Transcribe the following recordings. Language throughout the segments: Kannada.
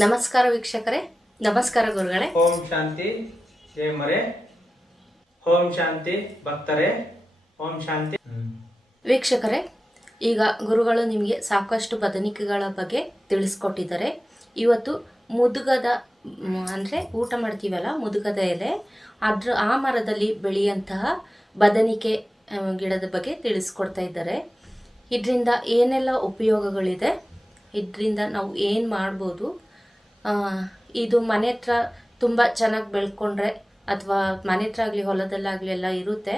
ನಮಸ್ಕಾರ ವೀಕ್ಷಕರೇ, ನಮಸ್ಕಾರ ಗುರುಗಳೇ. ಓಂ ಶಾಂತಿ ಜಯ ಮರೆ. ಓಂ ಶಾಂತಿ ಭಕ್ತರೇ, ಓಂ ಶಾಂತಿ. ವೀಕ್ಷಕರೇ, ಈಗ ಗುರುಗಳು ನಿಮಗೆ ಸಾಕಷ್ಟು ಬದನಿಕೆಗಳ ಬಗ್ಗೆ ತಿಳಿಸ್ಕೊಟ್ಟಿದ್ದಾರೆ. ಇವತ್ತು ಮುದುಗದ ಅಂದರೆ ಊಟ ಮಾಡ್ತೀವಲ್ಲ, ಮುದುಗದ ಎಲೆ, ಆ ಮರದಲ್ಲಿ ಬೆಳೆಯುವಂತಹ ಬದನಿಕೆ ಗಿಡದ ಬಗ್ಗೆ ತಿಳಿಸ್ಕೊಡ್ತಾ ಇದ್ದಾರೆ. ಇದರಿಂದ ಏನೆಲ್ಲ ಉಪಯೋಗಗಳಿದೆ, ಇದರಿಂದ ನಾವು ಏನು ಮಾಡ್ಬೋದು, ಇದು ಮನೆ ಹತ್ರ ತುಂಬ ಚೆನ್ನಾಗಿ ಬೆಳ್ಕೊಂಡ್ರೆ ಅಥವಾ ಮನೆ ಹತ್ರ ಆಗಲಿ ಹೊಲದಲ್ಲಾಗಲಿ ಎಲ್ಲ ಇರುತ್ತೆ,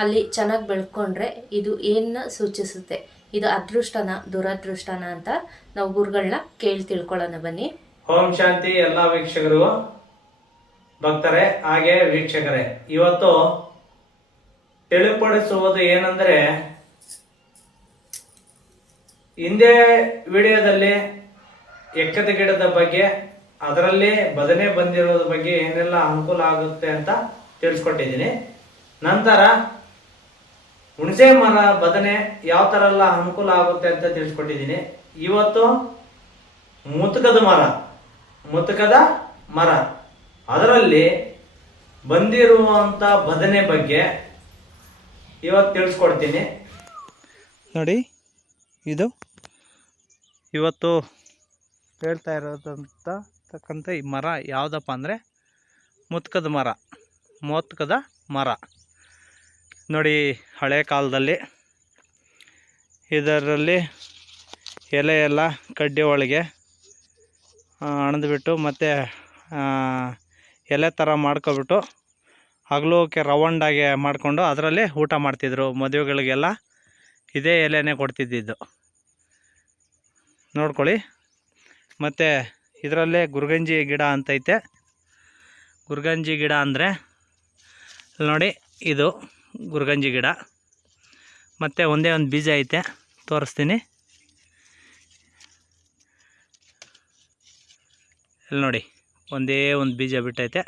ಅಲ್ಲಿ ಚೆನ್ನಾಗಿ ಬೆಳ್ಕೊಂಡ್ರೆ ಇದು ಏನು ಸೂಚಿಸುತ್ತೆ, ಇದು ಅದೃಷ್ಟನ ದುರದೃಷ್ಟನ ಅಂತ ನಾವು ಗುರುಗಳನ್ನ ಕೇಳಿ ತಿಳ್ಕೊಳ್ಳೋಣ ಬನ್ನಿ. ಓಂ ಶಾಂತಿ ಎಲ್ಲ ವೀಕ್ಷಕರು, ಭಕ್ತರೇ ಹಾಗೆ ವೀಕ್ಷಕರೇ. ಇವತ್ತು ತಿಳಿಪಡಿಸುವುದು ಏನಂದ್ರೆ, ಹಿಂದೆ ವಿಡಿಯೋದಲ್ಲಿ ಎಕ್ಕದ ಗಿಡದ ಬಗ್ಗೆ, ಅದರಲ್ಲಿ ಬದನೆ ಬಂದಿರೋದ್ರ ಬಗ್ಗೆ ಏನೆಲ್ಲ ಅನುಕೂಲ ಆಗುತ್ತೆ ಅಂತ ತಿಳಿಸ್ಕೊಟ್ಟಿದ್ದೀನಿ. ನಂತರ ಹುಣಸೆ ಮರ ಬದನೆ ಯಾವ ತರ ಎಲ್ಲ ಅನುಕೂಲ ಆಗುತ್ತೆ ಅಂತ ತಿಳಿಸ್ಕೊಟ್ಟಿದ್ದೀನಿ. ಇವತ್ತು ಮುತುಕದ ಮರ ಅದರಲ್ಲಿ ಬಂದಿರುವಂತ ಬದನೆ ಬಗ್ಗೆ ಇವತ್ತು ತಿಳಿಸ್ಕೊಡ್ತೀನಿ. ನೋಡಿ, ಇದು ಇವತ್ತು ಹೇಳ್ತಾ ಇರೋದಂತಕ್ಕಂಥ ಈ ಮರ ಯಾವುದಪ್ಪ ಅಂದರೆ ಮುತ್ಕದ ಮರ. ನೋಡಿ, ಹಳೆ ಕಾಲದಲ್ಲಿ ಇದರಲ್ಲಿ ಎಲೆ ಎಲ್ಲ ಕಡ್ಡಿ ಒಳಗೆ ಅಣದ್ಬಿಟ್ಟು ಮತ್ತು ಎಲೆ ಥರ ಮಾಡ್ಕೊಬಿಟ್ಟು ಹಗಲೋಕೆ ರೌಂಡಾಗಿ ಮಾಡಿಕೊಂಡು ಅದರಲ್ಲಿ ಊಟ ಮಾಡ್ತಿದ್ರು. ಮದುವೆಗಳಿಗೆಲ್ಲ ಇದೇ ಎಲೆನೇ ಕೊಡ್ತಿದ್ದಿದ್ದು, ನೋಡ್ಕೊಳ್ಳಿ. ಮತ್ತು ಇದರಲ್ಲೇ ಗುರ್ಗಂಜಿ ಗಿಡ ಅಂತೈತೆ. ಗುರ್ಗಂಜಿ ಗಿಡ ಅಂದರೆ ನೋಡಿ, ಇದು ಗುರ್ಗಂಜಿ ಗಿಡ. ಮತ್ತು ಒಂದೇ ಒಂದು ಬೀಜ ಐತೆ, ತೋರಿಸ್ತೀನಿ. ಇಲ್ಲಿ ನೋಡಿ, ಒಂದೇ ಒಂದು ಬೀಜ ಬಿಟ್ಟೈತೆ,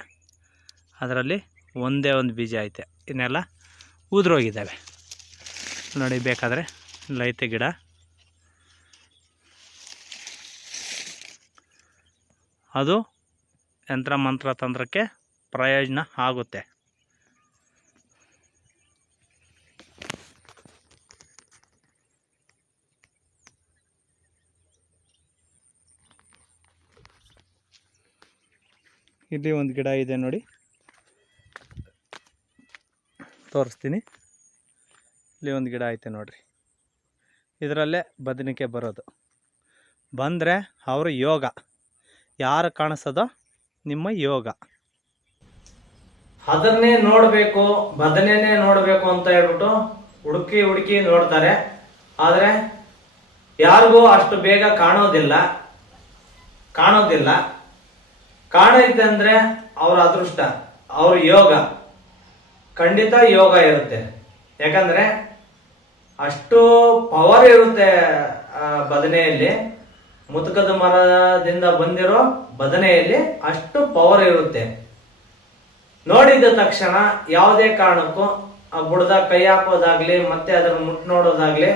ಅದರಲ್ಲಿ ಒಂದೇ ಒಂದು ಬೀಜ ಐತೆ. ಇನ್ನೆಲ್ಲ ಉದುರೋಗಿದ್ದಾವೆ ನೋಡಿ. ಬೇಕಾದರೆ ಇಲ್ಲೈತೆ ಗಿಡ. ಅದು ಯಂತ್ರ ಮಂತ್ರ ತಂತ್ರಕ್ಕೆ ಪ್ರಯೋಜನ ಆಗುತ್ತೆ. ಇಲ್ಲಿ ಒಂದು ಗಿಡ ಇದೆ ನೋಡಿ, ತೋರಿಸ್ತೀನಿ. ಇಲ್ಲಿ ಒಂದು ಗಿಡ ಐತೆ ನೋಡ್ರಿ. ಇದರಲ್ಲೇ ಬದನಿಕೆ ಬರೋದು. ಬಂದರೆ ಅವರು ಯೋಗ, ಯಾರು ಕಾಣಿಸೋದೋ ನಿಮ್ಮ ಯೋಗ. ಅದನ್ನೇ ನೋಡಬೇಕು, ಬದನೆನೇ ನೋಡಬೇಕು ಅಂತ ಹೇಳ್ಬಿಟ್ಟು ಹುಡುಕಿ ನೋಡ್ತಾರೆ. ಆದರೆ ಯಾರಿಗೂ ಅಷ್ಟು ಬೇಗ ಕಾಣೋದಿಲ್ಲ. ಕಾಣೈತೆ ಅಂದರೆ ಅವ್ರ ಅದೃಷ್ಟ, ಅವ್ರ ಯೋಗ. ಖಂಡಿತ ಯೋಗ ಇರುತ್ತೆ. ಯಾಕಂದ್ರೆ ಅಷ್ಟು ಪವರ್ ಇರುತ್ತೆ ಬದನೆಯಲ್ಲಿ. ಮುತುಕದ ಮರದಿಂದ ಬಂದಿರೋ ಬದನೆಯಲ್ಲಿ ಅಷ್ಟು ಪವರ್ ಇರುತ್ತೆ. ನೋಡಿದ ತಕ್ಷಣ ಯಾವುದೇ ಕಾರಣಕ್ಕೂ ಆ ಬುಡದ ಕೈ ಹಾಕೋದಾಗ್ಲಿ ಮತ್ತೆ ಅದನ್ನು ಮುಟ್ಟು ನೋಡೋದಾಗ್ಲಿ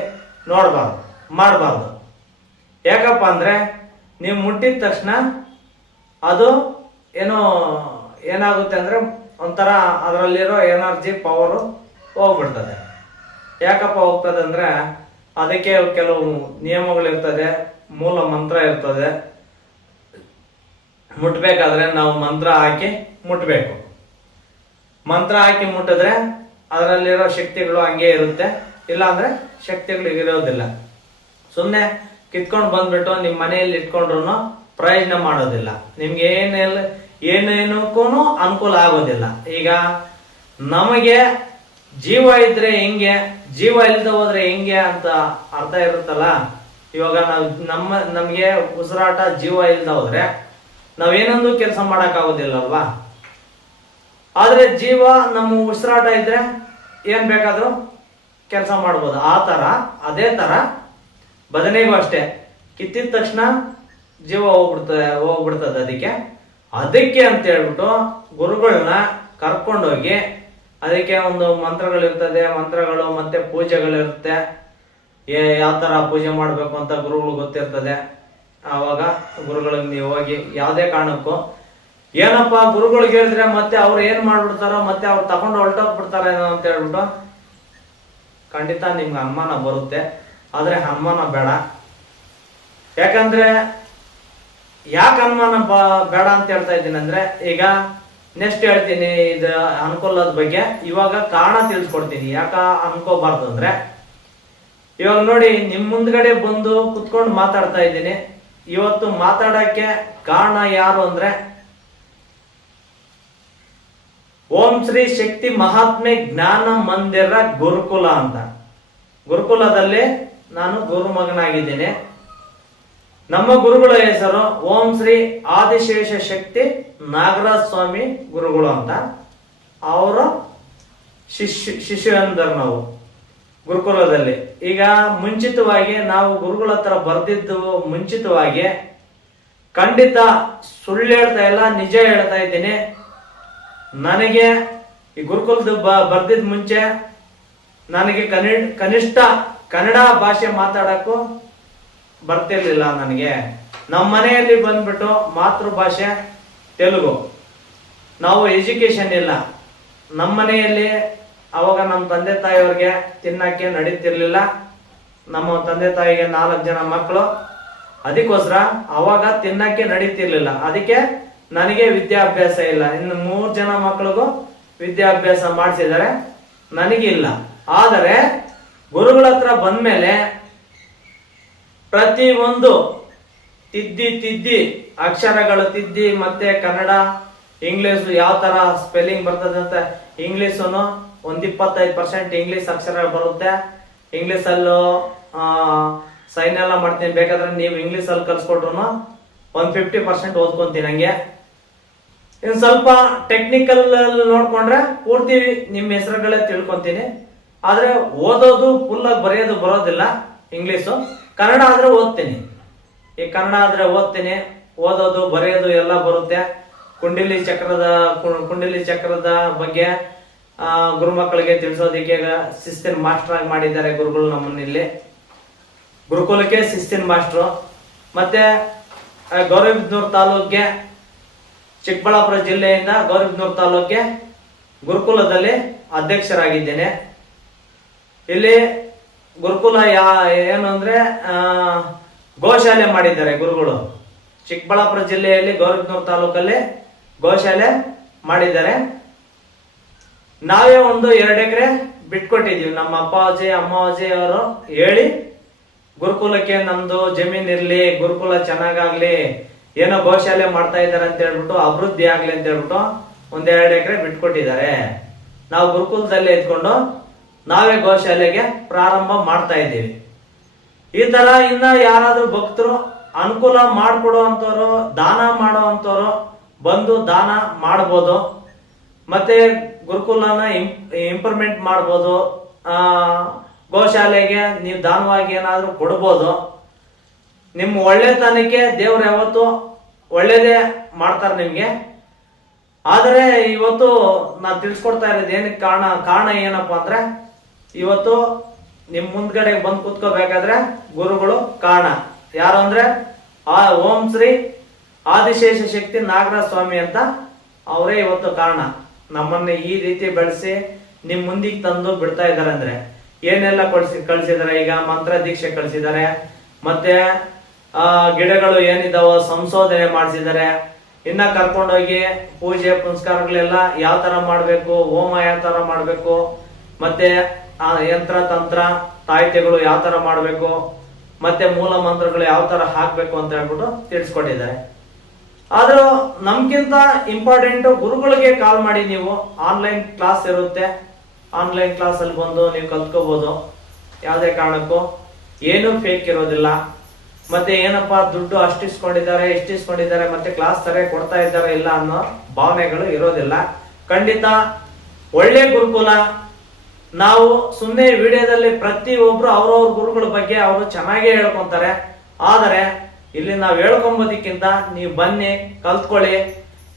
ಮಾಡಬಾರ್ದು. ಯಾಕಪ್ಪ ಅಂದ್ರೆ ನೀವು ಮುಟ್ಟಿದ ತಕ್ಷಣ ಅದು ಏನಾಗುತ್ತೆ ಅಂದ್ರೆ ಒಂಥರ ಅದರಲ್ಲಿರೋ ಎನರ್ಜಿ ಪವರು ಹೋಗ್ಬಿಡ್ತದೆ. ಯಾಕಪ್ಪ ಹೋಗ್ತದೆ ಅಂದ್ರೆ ಅದಕ್ಕೆ ಕೆಲವು ನಿಯಮಗಳಿರ್ತದೆ, ಮೂಲ ಮಂತ್ರ ಇರ್ತದೆ. ಮುಟ್ಬೇಕಾದ್ರೆ ನಾವು ಮಂತ್ರ ಹಾಕಿ ಮುಟ್ಬೇಕು. ಮಂತ್ರ ಹಾಕಿ ಮುಟ್ಟಿದ್ರೆ ಅದರಲ್ಲಿರೋ ಶಕ್ತಿಗಳು ಹಂಗೆ ಇರುತ್ತೆ, ಇಲ್ಲ ಅಂದ್ರೆ ಶಕ್ತಿಗಳು ಇರೋದಿಲ್ಲ. ಸುಮ್ಮನೆ ಕಿತ್ಕೊಂಡು ಬಂದ್ಬಿಟ್ಟು ನಿಮ್ಮ ಮನೆಯಲ್ಲಿ ಇಟ್ಕೊಂಡ್ರು ಪ್ರಯೋಜನ ಮಾಡೋದಿಲ್ಲ. ನಿಮ್ಗೆ ಏನೇನಕ್ಕೂ ಅನುಕೂಲ ಆಗೋದಿಲ್ಲ. ಈಗ ನಮಗೆ ಜೀವ ಇದ್ರೆ ಹೆಂಗೆ, ಜೀವ ಇಲ್ಲದೆ ಹೋದ್ರೆ ಹೆಂಗೆ ಅಂತ ಅರ್ಥ ಇರುತ್ತಲ್ಲ. ಇವಾಗ ನಮ್ಗೆ ಉಸಿರಾಟ ಜೀವ ಇಲ್ದ ಹೋದ್ರೆ ನಾವೇನೊಂದು ಕೆಲಸ ಮಾಡಕ್ ಆಗೋದಿಲ್ಲ ಅಲ್ವಾ. ಆದ್ರೆ ಜೀವ ನಮ್ಮ ಉಸಿರಾಟ ಇದ್ರೆ ಏನ್ ಬೇಕಾದ್ರೂ ಕೆಲಸ ಮಾಡ್ಬೋದು. ಅದೇ ತರ ಬದನೆಗೂ ಅಷ್ಟೇ. ಕಿತ್ತಿದ ತಕ್ಷಣ ಜೀವ ಹೋಗ್ಬಿಡ್ತದೆ. ಅದಕ್ಕೆ ಅಂತ ಹೇಳ್ಬಿಟ್ಟು ಗುರುಗಳನ್ನ ಕರ್ಕೊಂಡೋಗಿ ಅದಕ್ಕೆ ಒಂದು ಮಂತ್ರಗಳು ಮತ್ತೆ ಪೂಜೆಗಳಿರುತ್ತೆ. ಯಾವ ತರ ಪೂಜೆ ಮಾಡ್ಬೇಕು ಅಂತ ಗುರುಗಳು ಗೊತ್ತಿರ್ತದೆ. ಆವಾಗ ಗುರುಗಳಿಗೆ ನೀವು ಹೋಗಿ ಯಾವುದೇ ಕಾರಣಕ್ಕೂ. ಏನಪ್ಪ ಗುರುಗಳಿಗೆ ಹೇಳಿದ್ರೆ ಮತ್ತೆ ಅವ್ರು ಏನ್ ಮಾಡ್ಬಿಡ್ತಾರೋ, ಮತ್ತೆ ಅವ್ರು ತಗೊಂಡು ಹೊರಟೋಗ್ಬಿಡ್ತಾರ ಅಂತ ಹೇಳ್ಬಿಟ್ಟು ಖಂಡಿತ ನಿಮ್ಗೆ ಅನುಮಾನ ಬರುತ್ತೆ. ಆದ್ರೆ ಅನುಮಾನ ಬೇಡ. ಯಾಕಂದ್ರೆ ಯಾಕೆ ಅನುಮಾನ ಬೇಡ ಅಂತ ಹೇಳ್ತಾ ಇದ್ದೀನಿ ಅಂದ್ರೆ, ಈಗ ನೆಕ್ಸ್ಟ್ ಹೇಳ್ತೀನಿ ಇದು ಅನ್ಕೊಳ್ಳೋದ್ ಬಗ್ಗೆ. ಇವಾಗ ಕಾರಣ ತಿಳಿಸ್ಕೊಡ್ತೀನಿ ಯಾಕ ಅನ್ಕೋಬಾರ್ದು ಅಂದ್ರೆ, ಇವಾಗ ನೋಡಿ ನಿಮ್ ಮುಂದ್ಗಡೆ ಬಂದು ಕುತ್ಕೊಂಡು ಮಾತಾಡ್ತಾ ಇದ್ದೀನಿ. ಇವತ್ತು ಮಾತಾಡಕ್ಕೆ ಕಾರಣ ಯಾರು ಅಂದ್ರೆ, ಓಂ ಶ್ರೀ ಶಕ್ತಿ ಮಹಾತ್ಮೆ ಜ್ಞಾನ ಮಂದಿರ ಗುರುಕುಲ ಅಂತ. ಗುರುಕುಲದಲ್ಲಿ ನಾನು ಗುರು ಮಗನಾಗಿದ್ದೀನಿ. ನಮ್ಮ ಗುರುಗಳ ಹೆಸರು ಓಂ ಶ್ರೀ ಆದಿಶೇಷ ಶಕ್ತಿ ನಾಗರಾಜ ಸ್ವಾಮಿ ಗುರುಗಳು ಅಂತ. ಅವರ ಶಿಷ್ಯ ಅಂದ್ರೆ ನಾವು ಗುರುಕುಲದಲ್ಲಿ. ಈಗ ಮುಂಚಿತವಾಗಿ ನಾವು ಗುರುಗಳ ಹತ್ರ ಬರ್ದಿದ್ದು ಮುಂಚಿತವಾಗಿ ಖಂಡಿತ ಸುಳ್ಳು ಹೇಳ್ತಾ ಇಲ್ಲ, ನಿಜ ಹೇಳ್ತಾ ಇದ್ದೀನಿ. ನನಗೆ ಈ ಗುರುಕುಲದ ಬರ್ದಿದ್ ಮುಂಚೆ ನನಗೆ ಕನಿಷ್ಠ ಕನ್ನಡ ಭಾಷೆ ಮಾತಾಡಕ್ಕೂ ಬರ್ತಿರ್ಲಿಲ್ಲ ನನಗೆ. ನಮ್ಮ ಮನೆಯಲ್ಲಿ ಬಂದ್ಬಿಟ್ಟು ಮಾತೃಭಾಷೆ ತೆಲುಗು. ನಾವು ಎಜುಕೇಶನ್ ಇಲ್ಲ ನಮ್ಮ ಮನೆಯಲ್ಲಿ. ಅವಾಗ ನಮ್ಮ ತಂದೆ ತಾಯಿಯವ್ರಿಗೆ ತಿನ್ನಕ್ಕೆ ನಡೀತಿರ್ಲಿಲ್ಲ. ನಮ್ಮ ತಂದೆ ತಾಯಿಗೆ 4 ಜನ ಮಕ್ಕಳು. ಅದಕ್ಕೋಸ್ಕರ ಅವಾಗ ತಿನ್ನಕ್ಕೆ ನಡೀತಿರ್ಲಿಲ್ಲ. ಅದಕ್ಕೆ ನನಗೆ ವಿದ್ಯಾಭ್ಯಾಸ ಇಲ್ಲ. ಇನ್ನು 3 ಜನ ಮಕ್ಕಳಿಗೂ ವಿದ್ಯಾಭ್ಯಾಸ ಮಾಡಿಸಿದ್ದಾರೆ, ನನಗಿಲ್ಲ. ಆದರೆ ಗುರುಗಳ ಹತ್ರ ಬಂದ್ಮೇಲೆ ಪ್ರತಿ ಒಂದು ತಿದ್ದಿ ಅಕ್ಷರಗಳು ತಿದ್ದಿ, ಮತ್ತೆ ಕನ್ನಡ ಇಂಗ್ಲಿಷ್ ಯಾವ ತರ ಸ್ಪೆಲ್ಲಿಂಗ್ ಬರ್ತದೆ ಅಂತ, ಇಂಗ್ಲಿಷ್ ಒಂದು 25% ಇಂಗ್ಲಿಷ್ ಅಕ್ಷರ ಬರುತ್ತೆ. ಇಂಗ್ಲಿಷ್ ಅಲ್ಲೂ ಸೈನ್ ಎಲ್ಲ ಮಾಡ್ತೀನಿ. ಬೇಕಾದ್ರೆ ನೀವು ಇಂಗ್ಲಿಷ್ ಅಲ್ಲಿ ಕಲ್ಸ್ಕೊಟ್ರು ಒಂದು 50% ಓದ್ಕೊಂತೀನಿ. ಹಂಗೆ ಇನ್ನು ಸ್ವಲ್ಪ ಟೆಕ್ನಿಕಲ್ ನೋಡ್ಕೊಂಡ್ರೆ ಪೂರ್ತಿ ನಿಮ್ಮ ಹೆಸರುಗಳೇ ತಿಳ್ಕೊಂತೀನಿ. ಆದ್ರೆ ಓದೋದು ಫುಲ್ ಆಗಿ ಬರೆಯೋದು ಬರೋದಿಲ್ಲ ಇಂಗ್ಲಿಷು. ಕನ್ನಡ ಆದ್ರೆ ಓದ್ತೀನಿ. ಈ ಕನ್ನಡ ಆದ್ರೆ ಓದ್ತೀನಿ, ಓದೋದು ಬರೆಯೋದು ಎಲ್ಲ ಬರುತ್ತೆ. ಕುಂಡಲಿ ಚಕ್ರದ ಬಗ್ಗೆ ಗುರುಮಕ್ಕಳಿಗೆ ತಿಳಿಸೋದಿಕ್ಕೆ ಶಿಸ್ತಿನ ಮಾಸ್ಟರ್ ಆಗಿ ಮಾಡಿದ್ದಾರೆ ಗುರುಗಳು ನಮ್ಮನ್ನಿಲ್ಲಿ. ಗುರುಕುಲಕ್ಕೆ ಶಿಸ್ತಿನ ಮಾಸ್ಟ್ರು. ಮತ್ತೆ ಗೌರಿಬಿದನೂರು ತಾಲೂಕಿಗೆ, ಚಿಕ್ಕಬಳ್ಳಾಪುರ ಜಿಲ್ಲೆಯಿಂದ ಗೌರಿಬಿದನೂರು ತಾಲೂಕಿಗೆ ಗುರುಕುಲದಲ್ಲಿ ಅಧ್ಯಕ್ಷರಾಗಿದ್ದೇನೆ. ಇಲ್ಲಿ ಗುರುಕುಲ ಏನು ಅಂದ್ರೆ ಗೋಶಾಲೆ ಮಾಡಿದ್ದಾರೆ ಗುರುಗಳು. ಚಿಕ್ಕಬಳ್ಳಾಪುರ ಜಿಲ್ಲೆಯಲ್ಲಿ ಗೌರಿಬಿದನೂರು ತಾಲೂಕಲ್ಲಿ ಗೋಶಾಲೆ ಮಾಡಿದ್ದಾರೆ. ನಾವೇ ಒಂದು 2 ಎಕರೆ ಬಿಟ್ಕೊಟ್ಟಿದೀವಿ. ನಮ್ಮ ಅಪ್ಪಾಜಿ ಅಮ್ಮಾಜಿ ಅವರು ಹೇಳಿ ಗುರುಕುಲಕ್ಕೆ ನಮ್ದು ಜಮೀನ್ ಇರ್ಲಿ, ಗುರುಕುಲ ಚೆನ್ನಾಗಾಗ್ಲಿ, ಏನೋ ಗೋಶಾಲೆ ಮಾಡ್ತಾ ಇದಾರೆ ಅಂತ ಹೇಳ್ಬಿಟ್ಟು, ಅಭಿವೃದ್ಧಿ ಆಗ್ಲಿ ಅಂತ ಹೇಳ್ಬಿಟ್ಟು ಒಂದ್ 2 ಎಕರೆ ಬಿಟ್ಕೊಟ್ಟಿದ್ದಾರೆ. ನಾವು ಗುರುಕುಲದಲ್ಲೇ ಇದ್ಕೊಂಡು ನಾವೇ ಗೋಶಾಲೆಗೆ ಪ್ರಾರಂಭ ಮಾಡ್ತಾ ಇದ್ದೀವಿ. ಈ ತರ ಇನ್ನ ಯಾರಾದ್ರೂ ಭಕ್ತರು ಅನುಕೂಲ ಮಾಡ್ಕೊಡುವಂತವ್ರು, ದಾನ ಮಾಡುವಂತವ್ರು ಬಂದು ದಾನ ಮಾಡ್ಬೋದು. ಮತ್ತೆ ಗುರುಕುಲನ ಇಂಪ್ರೂವ್ಮೆಂಟ್ ಮಾಡ್ಬೋದು. ಗೋಶಾಲೆಗೆ ನೀವು ದಾನವಾಗಿ ಏನಾದ್ರೂ ಕೊಡ್ಬೋದು. ನಿಮ್ಮ ಒಳ್ಳೆತನಕ್ಕೆ ದೇವ್ರು ಯಾವತ್ತು ಒಳ್ಳೇದೇ ಮಾಡ್ತಾರೆ ನಿಮ್ಗೆ. ಆದ್ರೆ ಇವತ್ತು ನಾನು ತಿಳಿಸ್ಕೊಡ್ತಾ ಇರೋದು ಏನಕ್ಕೆ ಕಾರಣ ಏನಪ್ಪಾ ಅಂದ್ರೆ, ಇವತ್ತು ನಿಮ್ ಮುಂದ್ಗಡೆ ಬಂದು ಕೂತ್ಕೋಬೇಕಾದ್ರೆ ಗುರುಗಳು ಕಾರಣ. ಯಾರು ಅಂದ್ರೆ ಓಂ ಶ್ರೀ ಆದಿಶೇಷ ಶಕ್ತಿ ನಾಗರಾಜ ಸ್ವಾಮಿ ಅಂತ ಅವರೇ ಇವತ್ತು ಕಾರಣ. ನಮ್ಮನ್ನ ಈ ರೀತಿ ಬೆಳೆಸಿ ನಿಮ್ ಮುಂದಿಗೆ ತಂದು ಬಿಡ್ತಾ ಇದಾರೆ. ಅಂದ್ರೆ ಏನೆಲ್ಲ ಕಳ್ಸಿದಾರೆ, ಈಗ ಮಂತ್ರ ದೀಕ್ಷೆ ಕಳ್ಸಿದ್ದಾರೆ, ಮತ್ತೆ ಗಿಡಗಳು ಏನಿದಾವೋ ಸಂಶೋಧನೆ ಮಾಡಿಸಿದ್ದಾರೆ. ಇನ್ನ ಕರ್ಕೊಂಡೋಗಿ ಪೂಜೆ ಪುನಸ್ಕಾರಗಳೆಲ್ಲ ಯಾವ ತರ ಮಾಡ್ಬೇಕು, ಹೋಮ ಯಾವ ತರ ಮಾಡ್ಬೇಕು, ಮತ್ತೆ ಯಂತ್ರ ತಂತ್ರ ತಾಯಿತೆಗಳು ಯಾವ ತರ ಮಾಡ್ಬೇಕು, ಮತ್ತೆ ಮೂಲ ಮಂತ್ರಗಳು ಯಾವ ತರ ಹಾಕ್ಬೇಕು ಅಂತ ಹೇಳ್ಬಿಟ್ಟು ತಿಳಿಸ್ಕೊಟ್ಟಿದ್ದಾರೆ. ಆದ್ರೂ ನಮ್ಗಿಂತ ಇಂಪಾರ್ಟೆಂಟ್ ಗುರುಗಳಿಗೆ ಕಾಲ್ ಮಾಡಿ ನೀವು ಆನ್ಲೈನ್ ಕ್ಲಾಸ್ ಇರುತ್ತೆ. ಆನ್ಲೈನ್ ಕ್ಲಾಸ್ ಅಲ್ಲಿ ಬಂದು ನೀವು ಕಲ್ತ್ಕೋಬಹುದು. ಯಾವುದೇ ಕಾರಣಕ್ಕೂ ಏನು ಫೇಕ್ ಇರೋದಿಲ್ಲ. ಮತ್ತೆ ಏನಪ್ಪಾ ದುಡ್ಡು ಇಷ್ಟಿಸ್ಕೊಂಡಿದ್ದಾರೆ ಮತ್ತೆ ಕ್ಲಾಸ್ ಸರಿಯಾಗಿ ಕೊಡ್ತಾ ಇದ್ದಾರೆ ಇಲ್ಲ ಅನ್ನೋ ಭಾವನೆಗಳು ಇರೋದಿಲ್ಲ. ಖಂಡಿತ ಒಳ್ಳೆ ಗುರುಕುಲ. ನಾವು ಸುಮ್ಮನೆ ವಿಡಿಯೋದಲ್ಲಿ ಪ್ರತಿಯೊಬ್ರು ಅವ್ರವ್ರ ಗುರುಗಳ ಬಗ್ಗೆ ಅವರು ಚೆನ್ನಾಗೇ ಹೇಳ್ಕೊಂತಾರೆ. ಆದರೆ ಇಲ್ಲಿ ನಾವು ಹೇಳ್ಕೊಂಬೋದಕ್ಕಿಂತ ನೀವು ಬನ್ನಿ, ಕಲ್ತ್ಕೊಳ್ಳಿ.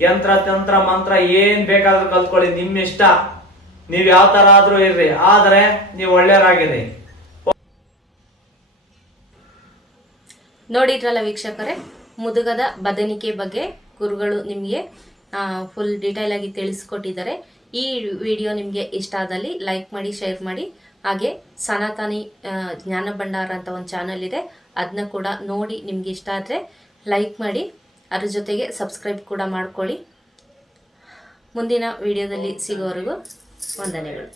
ಯಂತ್ರ ತಂತ್ರ ಮಂತ್ರ ಏನ್ ಬೇಕಾದ್ರೂ ಕಲ್ತ್ಕೊಳ್ಳಿ, ನಿಮ್ ಇಷ್ಟ. ನೀವ್ ಯಾವ ತರ ಆದ್ರೂ ಇರ್ರಿ, ಆದ್ರೆ ನೀವು ಒಳ್ಳೆಯರಾಗಿರಿ. ನೋಡಿದ್ರಲ್ಲ ವೀಕ್ಷಕರೇ, ಮುದುಗದ ಬದನಿಕೆ ಬಗ್ಗೆ ಗುರುಗಳು ನಿಮಗೆ ಫುಲ್ ಡೀಟೇಲ್ ಆಗಿ ತಿಳಿಸ್ಕೊಟ್ಟಿದ್ದಾರೆ. ಈ ವಿಡಿಯೋ ನಿಮಗೆ ಇಷ್ಟ ಆದಲ್ಲಿ ಲೈಕ್ ಮಾಡಿ, ಶೇರ್ ಮಾಡಿ. ಹಾಗೆ ಸನಾತನಿ ಜ್ಞಾನ ಭಂಡಾರ ಅಂತ ಒಂದು ಚಾನಲ್ ಇದೆ, ಅದನ್ನ ಕೂಡ ನೋಡಿ ನಿಮ್ಗೆ ಇಷ್ಟ ಆದರೆ ಲೈಕ್ ಮಾಡಿ. ಅದ್ರ ಜೊತೆಗೆ ಸಬ್ಸ್ಕ್ರೈಬ್ ಕೂಡ ಮಾಡ್ಕೊಳ್ಳಿ. ಮುಂದಿನ ವಿಡಿಯೋದಲ್ಲಿ ಸಿಗೋವರೆಗೂ ವಂದನೆಗಳು.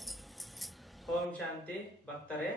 ಓಂ ಶಾಂತಿ ಭಕ್ತರೇ.